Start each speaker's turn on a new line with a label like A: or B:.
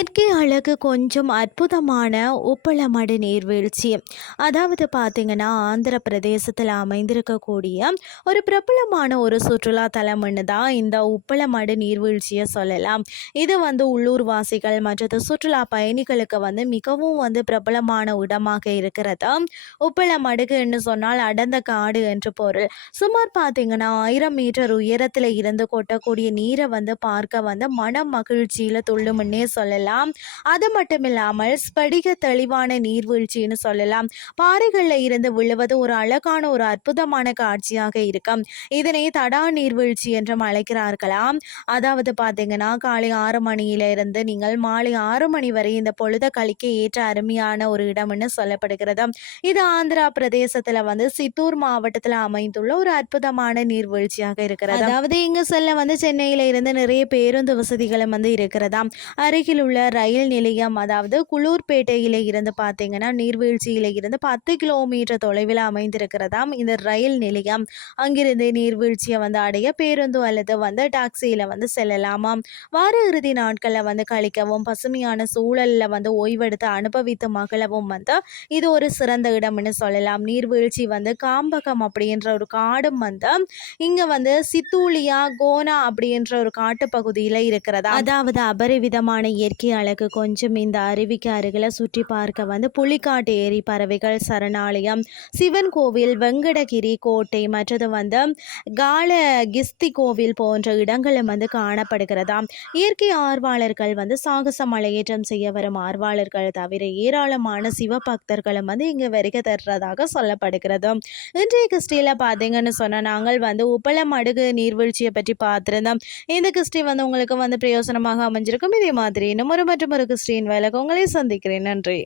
A: இயற்கை அழகு கொஞ்சம் அற்புதமான உப்பளமடு நீர்வீழ்ச்சி. அதாவது பார்த்திங்கன்னா ஆந்திர பிரதேசத்தில் அமைந்திருக்கக்கூடிய ஒரு பிரபலமான ஒரு சுற்றுலா தலம்னு தான் இந்த உப்பளமடு நீர்வீழ்ச்சியை சொல்லலாம். இது வந்து உள்ளூர்வாசிகள் மற்றது சுற்றுலா பயணிகளுக்கு வந்து மிகவும் வந்து பிரபலமான இடமாக இருக்கிறது. உப்பளமடுகுன்னு சொன்னால் அடர்ந்த காடு என்று பொருள். சுமார் பார்த்திங்கன்னா ஆயிரம் மீட்டர் உயரத்தில் இருந்து கொட்டக்கூடிய நீரை வந்து பார்க்க வந்து மன மகிழ்ச்சியில் துள்ளுமுன்னே சொல்லலாம். சொல்லலாம். அது மட்டும் இல்லாமல் ஸ்படிக தெளிவான நீர்வீழ்ச்சின்னு சொல்லலாம். பாறைகளில் இருந்து விழுவது ஒரு அழகான ஒரு அற்புதமான காட்சியாக இருக்கும். இதனை தடா நீர்வீழ்ச்சி என்றும் அழைக்கிறார்களாம். அதாவது பார்த்தீங்கன்னா காலை ஆறு மணியிலிருந்து நீங்கள் மாலை ஆறு மணி வரை இந்த பொழுத கழிக்க ஏற்ற அருமையான ஒரு இடம்னு சொல்லப்படுகிறது. இது ஆந்திரா பிரதேசத்தில் வந்து சித்தூர் மாவட்டத்தில் அமைந்துள்ள ஒரு அற்புதமான நீர்வீழ்ச்சியாக இருக்கிறது அதாவது இங்கு செல்ல வந்து சென்னையில இருந்து நிறைய பேருந்து வசதிகளும் வந்து இருக்கிறதா அருகில் உள்ள ரயில் நிலையம் அதாவது குளூர்பேட்டையில இருந்து பார்த்தீங்கன்னா நீர்வீழ்ச்சியில இருந்து பத்து கிலோமீட்டர் தொலைவில் அமைந்திருக்கிறதாம் இந்த ரயில் நிலையம். அங்கிருந்து நீர்வீழ்ச்சியை வந்து அடைய பேருந்து அல்லது வந்து டாக்ஸியில் வந்து செல்லலாமாம். வார இறுதி நாட்களில் வந்து கழிக்கவும் பசுமையான சூழலில் வந்து ஓய்வெடுத்து அனுபவித்து மகளவும் வந்து இது ஒரு சிறந்த இடம்னு சொல்லலாம். நீர்வீழ்ச்சி வந்து காம்பகம் அப்படின்ற ஒரு காடும் வந்து இங்கே வந்து சித்தூலியா கோனா அப்படின்ற ஒரு காட்டுப்பகுதியில் இருக்கிறதா அதாவது அபரிவிதமான இயற்கை அழகு கொஞ்சம் இந்த அருவிக்கு அருகில் சுற்றி பார்க்க வந்து புலிக்காட்டு ஏரி பறவைகள் சரணாலயம் சிவன் கோவில் வெங்கடகிரி கோட்டை மற்றது வந்து கால கிஸ்தி கோவில் போன்ற இடங்களும் வந்து காணப்படுகிறதாம். இயற்கை ஆர்வலர்கள் வந்து சாகச மலையேற்றம் செய்ய வரும் ஆர்வலர்கள் தவிர ஏராளமான சிவபக்தர்களும் வந்து இங்கே வருகை தர்றதாக சொல்லப்படுகிறது இன்றைய கிறிஸ்டியில் பார்த்தீங்கன்னு சொன்னால் நாங்கள் வந்து உப்பளம் அடுகு நீர்வீழ்ச்சியை பற்றி பார்த்துருந்தோம். இந்த கிறிஸ்டி வந்து உங்களுக்கு வந்து பிரயோசனமாக அமைஞ்சிருக்கும். இதே மாதிரி இன்னும் ஒரு மற்றும் ஒரு கிறிஸ்டின் வேலைக்கு உங்களை சந்திக்கிறேன். நன்றி.